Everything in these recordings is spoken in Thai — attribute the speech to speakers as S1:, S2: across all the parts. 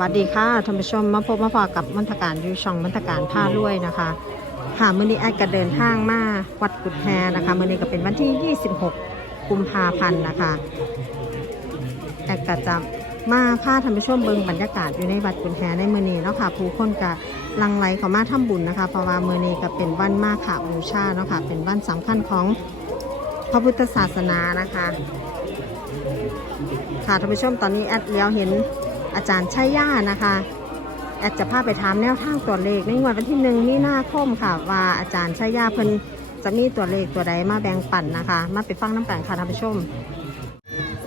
S1: วัสดีค่ะท่านผู้ชมมาพบมาพอกับมันตการอยูช่องมันตการผ้าล้วยนะคะ ค่ะมื่อนี้แอดก็เดินทางมาวัดกุดแฮนะคะมื่อนี้ก็เป็นวันที่ 26 กุมภาพันธ์นะคะแอดก็จะมาพาท่านผู้ชมเบิงบรรยากาศอยู่ในวัดกุดแฮในมื่อนี้เนาะค่ะผู้คนก็หลังไหลเข้ามาทำบุญนะคะเพราะว่ามื่อนี้ก็เป็นวันมาฆบูชาเนาะค่ะเป็นวันสำคัญของพระพุทธศาสนานะคะ ค่ะท่านผู้ชมตอนนี้แอดเลี้ยวเห็น อาจารย์ชัยย่านะคะแอดจะพาไปถามแนวทางตัวเลขในงวดวันที่หนึ่งมีนาคมค่ะ ว่าอาจารย์ชัยย่าเพิ่นจะมีตัวเลขตัวใดมาแบ่งปันนะคะ มาไปฟังน้ำกันค่ะท่านผู้ชม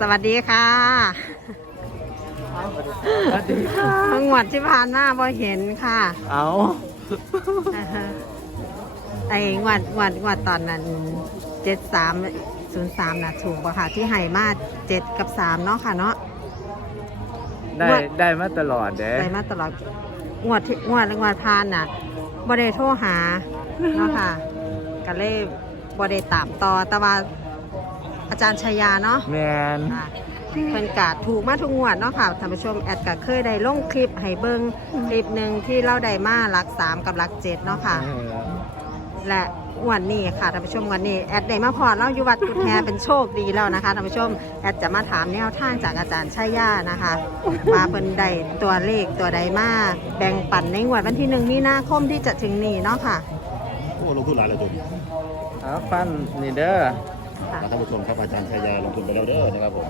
S1: สวัสดีค่ะ
S2: สวัสดีค่ะ
S1: งวดที่ผ่านมาบ่เห็นค่ะ
S2: เอา
S1: ไอ้งวดงวดงวดตอนนั้นเจ็ดสามศูนย์สามนะถูกป่ะค่ะ ที่ให้มาเจ็ดกับสามเนาะค่ะเนาะ
S2: ได้
S1: ว่า
S2: ได้มาตลอดเด้
S1: ไปมาตลอดงวดที่งวดงวดพานน่ะบ่ได้โทรหาเนาะค่ะก็เลยบ่ได้ตามต่อแต่ว่าอาจารย์ชายาเนาะ
S2: แมน
S1: ค่ะเพิ่นกาถูกมาทุกงวดเนาะค่ะท่านผู้ชมแอดก็เคยได้ลงคลิปให้เบิ่งคลิปหนึ่งที่เราได้มาหลักสามกับหลักเจ็ดเนาะค่ะ
S2: เออ
S1: และง วันนี้ค่ะท่านผู้ชมวันนี้แอดได้มาพอเราอยู่วัดกุฎแฮเป็นโชคดีแล้วนะคะท่านผู้ชมแอดจะมาถามแนวทางจากอาจารย์ชัยยานะคะว่าเป็นใดตัวเลขตัวใดมาแบ่งปันในงวดวันที่หนึ่งมีนาคมที่จะถึงนี้เนาะค่ะ
S3: โอ้ลงทุนหลายเลยจุด
S2: เอาฟันนี่เด้อ
S1: ค่ะ
S3: ท่านผู้ชมครับอาจารย์ชายาลงทุนไปแล้วเด้อนะครับผม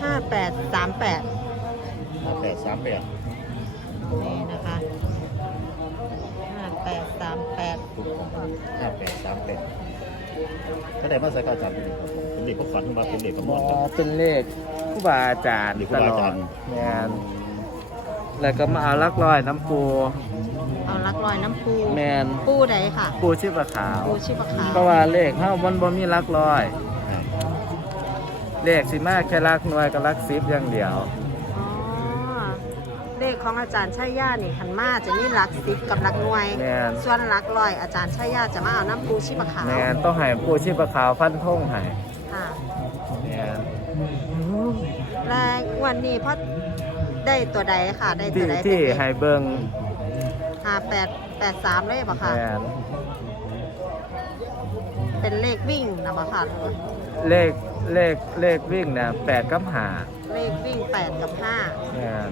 S1: ห้าแปดสามแปด
S3: แปดสามแปด
S1: นี่นะคะห้า แปดสามแปด
S3: ห้าแปดสามแปดถ้าได้มาใส่ข้าวอาจารย์เป็นครับผมเป็นเด็กก็ฝันมาเป็นเด็กก็ม
S2: อ๋
S3: อ
S2: อน
S3: ครับ
S2: เป็นเลขครูบาอาจารย์
S3: เลขครู
S2: ต
S3: บา
S2: ลอ
S3: อาจา
S2: ด
S3: รย์
S2: แมนแล้วก็มาเอาลักลอยน้ำปู
S1: เอาลักลอยน้ำปู
S2: แมน
S1: ปูใดค่ะ
S2: ปูชิบะขาว
S1: ปูชิบะขาว
S2: เพราะว่าเลขเฮามันบ่มีลักลอย เลขสิมาแค่ลักหน่วยกับลักสิบอย่างเดียว
S1: อ๋อ เลขของอาจารย์ชัยยานี่ขันมาจะมีหลักสิบกับหลักหน่วย
S2: แมน
S1: ส่วนหลักลอยอาจารย์ชัยยาจะมาเอาน้ำปูชิบะขาว
S2: แมนต้องให้ปูชิบะขาวฟันธงให้
S1: ค่ะ
S2: แมน
S1: และวันนี้เพราะได้ตัวใดค่ะได้ตั
S2: ที่
S1: วใด
S2: ที่ให้เบิ่ง
S1: ห้าแปดแปดสามเลยปะค่ะ
S2: แมน
S1: เป็นเลขวิ่งนะปะค่ะ
S2: เลขเลขเลขวิ่งนะแปดกับหา
S1: เลขวิ่งแปดกับห้า
S2: แมน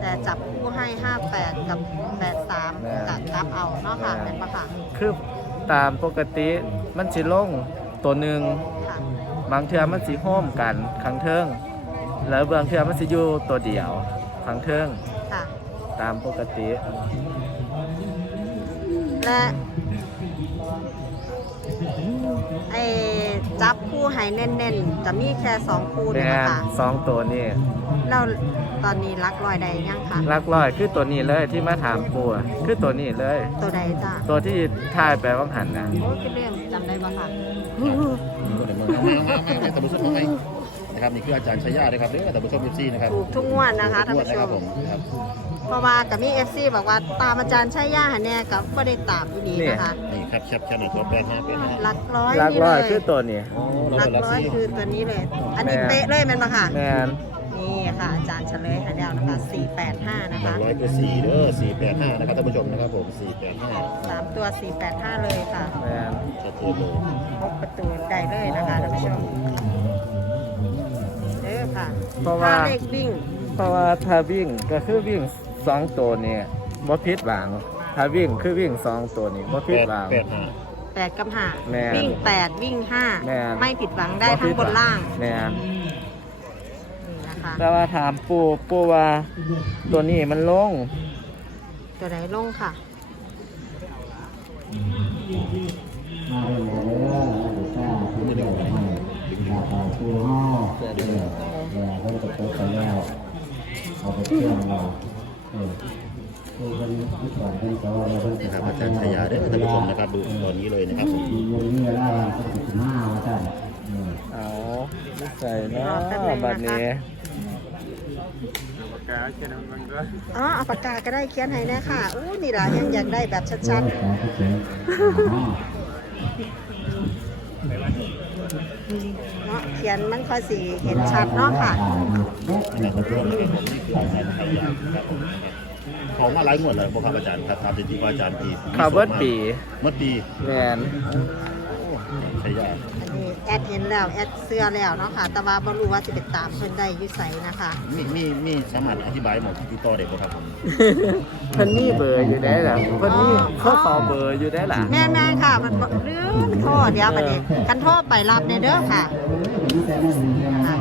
S1: แต่จับคู่ให้ห้าแปดกับแปดสาม
S2: แม่
S1: กับกลับเอาเนาะค่ะ
S2: แม่
S1: เป็นปะค่ะ
S2: คือตามปกติมันสิลงตัวหนึ่ง
S1: ค่ะ
S2: บางเทือมันสิโฮมกันขังเทิงแล้วบางเทือมันสิอยู่ตัวเดียวขังเทิง
S1: ค่ะ
S2: ตามปกติ
S1: และไอ้จับคู่ให้แน่นๆจะมีแค่สองคู่
S2: แม
S1: เนี่ย
S2: น
S1: นะคะ
S2: สองตัวนี่
S1: เราตอนนี้รักรอยใดยังคะ
S2: ลักลอยคือตัวนี้เลยที่มาถามปูอะคือตัวนี้เลย
S1: ตัวใดจ้ะ
S2: ตัวที่ทายไปว่างหันนะ
S1: โอ้คือเรื่องจำได้ปะคะ
S3: ก็เดี๋ยวมามามามาให้ท่านผู้ชมเอาให้นะครับนี่คืออาจารย์ชายาเลยครับเด้อท่านผู้ชมเอฟซีนะครับ
S1: ถูกทุกงวดนะคะท่าน
S3: งวด
S1: ผู้ช
S3: นะครับ
S1: ม
S3: ผมครับ
S1: เพราะว่ากับมีเอฟซีบอกว่าตามอาจารย์ใช่ย่าหันแน่กับไม่ได้ตามอยู่ดีนะคะ
S3: นี่ครับแคปแค่หนึ่งตัวแปดห้าแปดห้า
S1: หลักร้อย
S2: ลัก
S1: นี่
S2: ล
S1: เล
S2: อย
S1: ย
S2: คือตัวนี้
S3: โอ้
S1: ห
S3: เรา
S1: ลัก
S3: เป็นลัก
S1: ร้อย
S3: ซี่
S1: คือตัวนี้เลย อันนี้
S2: แม่
S1: เป๊ะเลยแมันปะค่ะ
S2: แมน
S1: นี่ค่ะอาจารย์เฉลยให้แล้วนะคะ 485 นะ
S3: หลั
S1: คะ
S3: กร้อยคือสี่เด้อสี่แปดห้านะครับท่านผู้ชมนะครับผมสี่แปดห้า
S1: สามตัว 485 เลยค่ะ
S2: แมน
S3: ชัดเจนเลย
S1: พบประตูได้เลยนะคะท่านผู้ชมเด้อค่ะ
S2: เพราะว่า
S1: ถ้าเลขวิ่ง
S2: เพราะว่าถ้าวิ่งก็คือวิ่งสองตัวนี่บ่ผิดหวังถ้าวิ่งคือวิ่งสองตัวนี่บ่ผิ
S3: แป
S2: ด
S3: ด
S2: หวัง
S3: แปดห้า
S1: 8กับ
S2: แม่น
S1: 5วิ่ง 8 วิ่ง
S2: แม่น
S1: 5 ไม่ผิดหวังได้ทั้งบนล่าง
S2: แมน
S1: นี่นะคะ
S2: แต่ว่าถามปูปูว่าตัวนี้มันลง
S1: ตัวไหนลงค่ะ
S3: ไม่ได้อะไรนะครับอาจารย์ชายาเด้อท่านผู้ชมนะครับดูตอนนี้เลยนะครับผม
S2: เอาไม่ใส่เนาะ
S1: รอแป๊บนึงนะคะ
S2: บัดนี้
S1: อ๋อเอาปากกาก็ได้เขียนให้นะค่ะอู้นี่ล่ะยังอยากได้แบบชัดเนาะเขียนมันก็สีเห็นชัดเนาะค่ะ
S3: นะครับท่านผู้ชมนี่คืออาจารย์ชัยยาครับผมของมาหลายงวดเลยบ่ครับอาจารย์ครับตามที่ที่ว่าอาจารย์ปี
S2: ข่าวเบิดปี
S3: เมื่อปี
S2: แมน
S3: ชั ยยา
S1: อันนี้แอดเห็นแล้วแอดเสื้อแล้วเนาะค่ะ แต่ว่าบ่รู้ว่าจะไปตามเพิ่นได้อยุ่ใสนะคะ
S3: มีมีมีสามารถอธิบายหมดที่ต่อเด็กบ่ครับผม
S2: เพิ่นมีเบอร์อยู่ได้ล่ะเพิ่นมีเขาขอเบอร์อยู่ได้ล่ะ
S1: แม่แม่ค่ะ มันบ่ลืมโทษเดี๋ยวบัดนี้กันโทษไปรับในเด้อค่ะค่ะ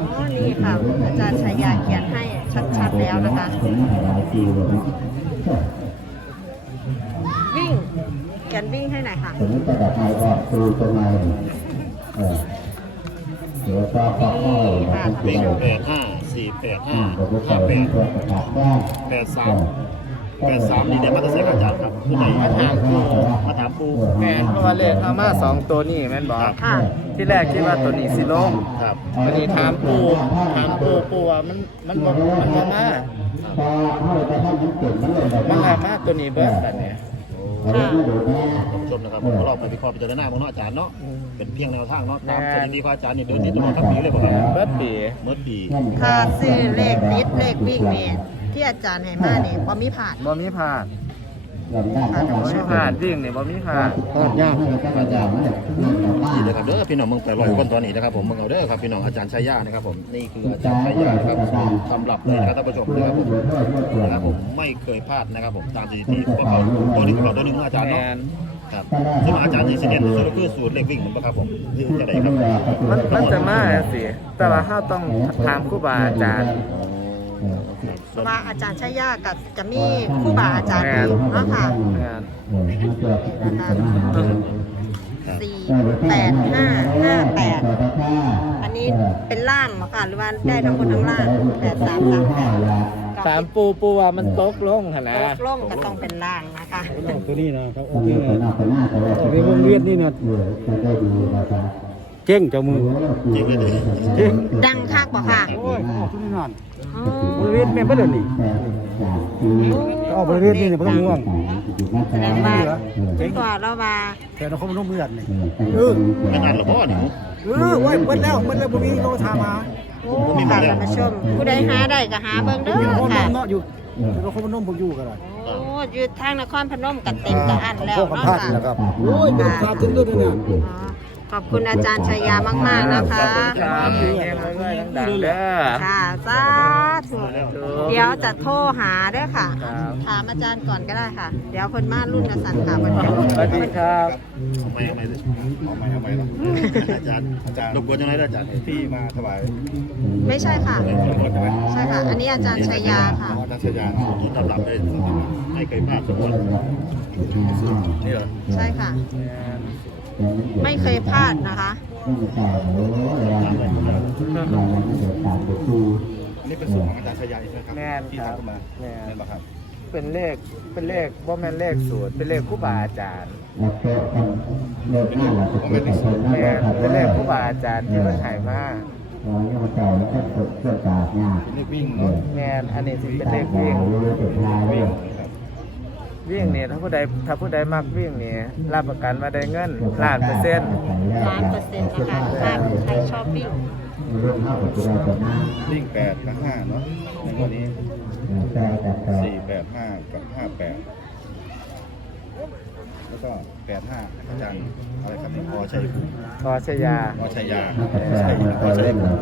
S1: อ๋อนี่ค่ะอาจารย์ชายาเขียนให้ ชัดๆแล้วนะคะ วิ่งแขนวิ่งให้หน่อยค่ะ
S4: ผมจะดับไฟออกตูตรงไหนเออเดี๋ยวก็ก็เข้า
S3: วิ่งแปดห้าสี่แปดห้าห้า
S4: ใส่
S3: แปด
S4: ตัวประกาศได้
S3: แปดสาม แปดสามนี่เดี๋ยวมาจะใส่อาจารย์ครับผู้ใดมาถามปูมาถามปู
S2: แมนเพราะว่าเลขเอามาสองตัวนี่แม่นบอก
S1: ค่ะ
S2: ที่แรกคิดว่าตัวนี้สิลง
S3: ครับ
S2: วันนี้ถามปูถามปูปูว่ามันมันบ่มันบ่มา
S4: พอเข้าไปท่านมันเก่งมันเลยแบบ
S2: มัน
S4: ว่า
S2: มามาตัวนี้เบิดแบบเนี้ย
S4: เราไม่ดูแน่
S3: ท่านผู้ชมนะครับผมก็ลองไปวิเคราะห์พิจารณาของเนาะอาจารย์เนาะเป็นเพียงแนวทางเนาะตามสถิติของอาจารย์นี่เดินติดตลอดทั้งปีเลยบ่ครับ
S2: เบิดปี
S3: เมื่อปี
S1: ถ้าซื้อเลขติดเลขวิ่งนี่ ที่อาจารย์ให้มาเนี่ยบ่มีผ่าน
S2: บ่มีพลาด
S4: ลำได้ก็
S2: บ่มีพลาดวิ่งนี่บ่มีพลาด
S4: ก็ยากให้กับอาจารย์มันแบบบ้า
S3: นี่นะครับเด้อพี่น้องเมืองแต่ลอยคนตอนนี้นะครับผมเมืองเอาเด้อครับพี่น้องอาจารย์ชัยยานะครับผมนี่คืออาจารย์ชัยยานะครับสำหรับเลยนะครับท่านผู้ชมนะครับผมนะครับผมไม่เคยพลาดนะครับผมตามสถิติก็เขาตัวนี้ของตัวหนึงอาจารย์
S2: แม
S3: เนาะ
S2: น
S3: ครับซึ่งอาจารย์ที่เสด็จสุดก็คือสูตรเลขวิ่งเหมือนกันครับผมนี่จะได้ครับ
S2: มันมันจะมาสิแต่ว่าเฮาต้องถามครูบาอาจารย์
S1: เพราะว่าอาจารย์ชายากับจะมีครู่บาอาจารย์อยู่เนาะค่ะ
S2: แม่น
S1: สี่แปดห้าห้าแปดอันนี้เป็นล่างเหรอค่ะหรือว่าได้ทั้งบนทั้งล่างแปดสามสามแปด
S2: ถามปูปูว่ามันตกลงหั่นนะ
S1: ตกลงก็ต้องเป็นล่างนะคะ
S5: ตัวนี้นะครับโอ
S4: โอ
S5: เค
S4: เค
S5: นะ
S4: นะ
S5: ในวงเวียนนี่เนี่ย
S4: จะได้ดีนะครับ
S5: เก่งเจ้ามือ
S3: จริงเลย
S5: เก่ง
S1: ดังคักบ่ค่ะ
S5: โอ้ยออกทุกนาน
S1: อ๋
S5: บริเวณแม่นบ่เดินนี่ออกบริเวณนี่เนี่ยบ่ต้องห่วง
S1: แสดงว่าตัวเราว่า
S5: แต่เราเขาบ่ต้องเลือดนี่
S3: ไม่นานหรอกพ่อหนู
S5: เออไว้เบิดแล้วเบิดแล้วบ่มีโลทามา
S1: โอ้ค่ะท่านผู้ชมผู้ใดหาได้ก็หาเบิ่งเด้อ
S5: มีคน
S1: ค่ะ
S5: นมเนาะอยู่เราเขาบ่นมผมอยู่กันล่ะ
S1: โอ้อยู่ทางนครพนมกันเต็มกระอันแล้ว
S5: พวกกัน
S1: เนาะ
S5: พลาด
S1: ค่ะ
S5: แล้วครับโอ้ยเป็นพลาดถึงด้วยเนี่ย
S1: อ๋อ ขอบคุณอาจารย์ชัยยามาก ๆ นะคะ
S2: ครับพี่เองเรื่อยๆดังๆเด้อ
S1: ค่ะสาธุเดี๋ยวจะโทรหาเด้อค่ะ
S2: ครับ
S1: ถามอาจารย์ก่อนก็ได้ค่ะ เดี๋ยวคนมารุ่นกสันค่ะวันนี้
S2: สวัสดีครับ
S3: ทำไมทำไมทำไมทำไมล่ะอาจารย์อาจารย์รบกวนยังไงอาจารย์ที่มาถวาย
S1: ไม่ใช่ค่ะใช่ค่ะ อันนี้อาจารย์ชัยยาค่ะ
S3: อาจารย์ชัยยาที่ตำรับได้ไม่เคยพลาดสมมตินี่เหรอ
S1: ใช่ค่ะ ไม่เคยพลาดนะคะ
S3: นี่เป็นสูตรของอาจารย์ชัยยาใช่ไหมครับ
S2: แม่น
S3: ที่
S2: ครับ
S3: ทำมา
S2: แม่น
S3: แม่นปะครับ
S2: เป็นเลขเป็นเลขบ่แม่นเลขสูตรเป็นเลขครูบาอาจารย์แม่นเป็นเลขครูบาอาจารย์ที่เพิ่นให้มา
S3: เลขวิ่งเนาะ
S2: แม่นอันนี้สิเป็นเลขวิ่ง
S3: วิ่งครับ
S2: วิ่งนี่ถ้าผู้ใดถ้าผู้ใดมักวิ่งนี่รับประกันว่าได้เงินล้านเปอร์เซ็นต์
S1: ล้านเปอร์เซ็นต์นะคะถ้าใครชอบวิ่ง
S3: วิ่งแปดกับห้าเนาะในวันนี้สี่แปดห้ากับห้าแปด แล้วก็แปดห้าอาจารย์อะไรครับพอชัยภูมิ
S2: พอชยา
S3: พอชัยยาใช่พอชัยภูมิ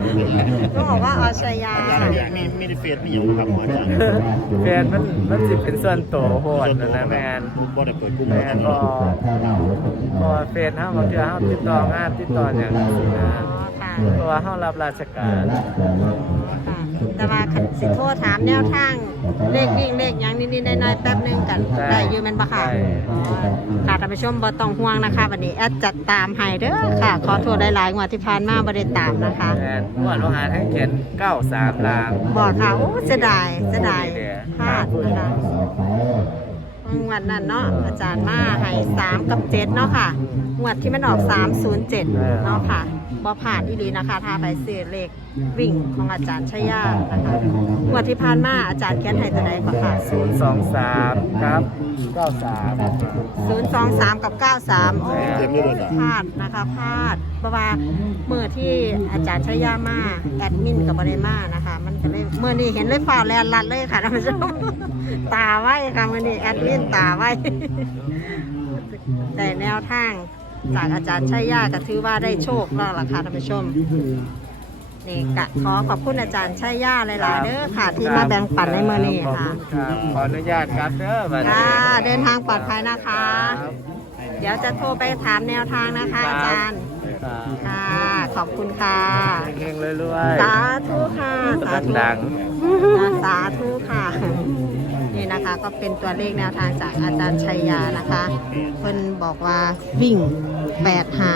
S1: ก็บอกว่าอาชยา
S3: อาจารย์มีมีในเฟซมีอย่างครับหมออาจารย์
S2: แฟนมันมันสิเป็นส่วนตัวโหดนะนะแมน
S3: บ่ได้เปิดกลุ่ม
S2: แมนก็พอเฟนเฮาบางเทื่อเฮาติดต่องานติดต่ออย่างนี้นะ
S1: ค่ะ
S2: เพราะว่าเฮารับราชการ
S1: ค่ะ แต่ว่าคันสิโทรถามแนวทางเลขวิ่งเลขหยังนิดๆน้อยๆแป๊บหนึงกันได้อยู่แม่นบ่ค่ะอ๋อค่ะท่านผู้ชมบ่ต้องห่วงนะคะวันนี้แอดจัดตามให้เด้อค่ะ ขอโทษหลายๆงวดที่ผ่านมาบ่ได้ตามนะคะ
S2: แมนงวดโรงงานให้เขียน93ลาง
S1: บอกค่ะโอ้เสียดายเสียดายพลาดนะคะงวดนั้นเนาะอาจารย์มาให้3กับ7เนาะค่ะงวดที่มันออก307เนาะค่ะ บ่ผ่านอีหลีนะคะถ้าไปซื้อเลขวิ่งของอาจารย์ชายานะคะงวดที่ผ่านมาอาจารย์เขียนให้ตัวใดก็ค่ะ
S2: ศูนย์สองสามครับเก้าสาม
S1: 023 กับ 93 โอ้
S3: เต็มเลยเลยนะ
S1: พลาดนะคะพลาดเพราะว่าเมื่อที่อาจารย์ชายามาแอดมินกับบริมานะคะ มันก็เลยเมื่อนี้เห็นเลยฝ่าแลนลัดเลยค่ะท่านผู้ชมตาไว้ค่ะมื่อนี้แอดมินตาไว้แต่แนวทาง จากอาจารย์ชัยยาก็ถือว่าได้โชคแล้วล่ะค่ะท่านผู้ชมนี่กะขอขอบคุณอาจารย์ชัยยาหลายๆเด้อค่ะ ที่มาแบ่งปันในเมื่อนี้
S2: ขอบ
S1: ค่ะ
S2: คุณครับขออนุญาตครับเด้อบัดนี้
S1: ค่ะเดินทางปลอดภัยนะคะ
S2: ครับ
S1: เดี๋ยวจะโทรไปถามแนวทางนะคะอาจารย์
S2: ครับ
S1: ค่ะ ขอบคุณค่ะ
S2: เฮงๆรวยๆ
S1: สาธุค่ะ สาธุ
S2: ดัง
S1: สาธุค่ะนี่นะคะ ก็เป็นตัวเลขแนวทางจากอาจารย์ชัยยานะคะ เพิ่นบอกว่าวิ่งแปดหา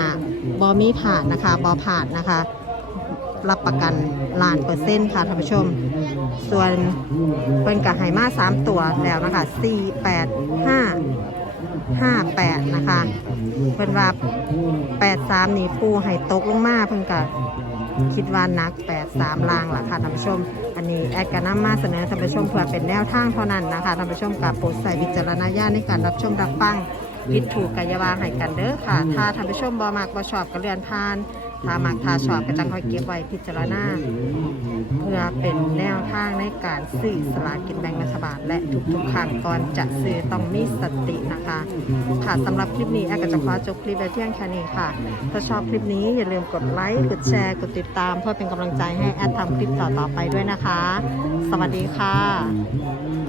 S1: บอมีผ่านนะคะบอผ่านนะคะ รับประกันล้านเปอร์เซ็นต์ค่ะท่านผู้ชม ส่วนเป็นกับไหมาสามตัวแล้วนะคะสี่แปดห้าห้าแปดนะคะ เพิ่นว่าแปดสามนี่ปูให้ตกลงมาเพิ่นกับ คิดว่านักแปดสามลางล่ะค่ะท่านผู้ชม อันนี้แอดกาน้ามาเสนอท่านผู้ชมเพื่อเป็นแนวทางเท่านั้นนะคะท่านผู้ชมกับโปรดใส่วิจารณญาณในการรับชมรับฟังผิดถูกกายวาให้กันเด้อค่ะ ถ้าท่านผู้ชมบ่มากบ่ชอบก็เลื่อนผ่าน ถ้ามักถ้าชอบก็จังค่อยเก็บไว้พิจารณาเพื่อเป็นแนวทางในการซื้อสลากกินแบ่งรัฐบาลและทุกๆครั้งก่อนจะซื้อต้องมีสตินะคะค่ะสำหรับคลิปนี้แอดก็จะขอจบคลิปไว้เพียงแค่นี้ค่ะ ถ้าชอบคลิปนี้อย่าลืมกดไลค์กดแชร์กดติดตาม เพื่อเป็นกำลังใจให้แอดทำคลิปต่อๆไปด้วยนะคะ สวัสดีค่ะ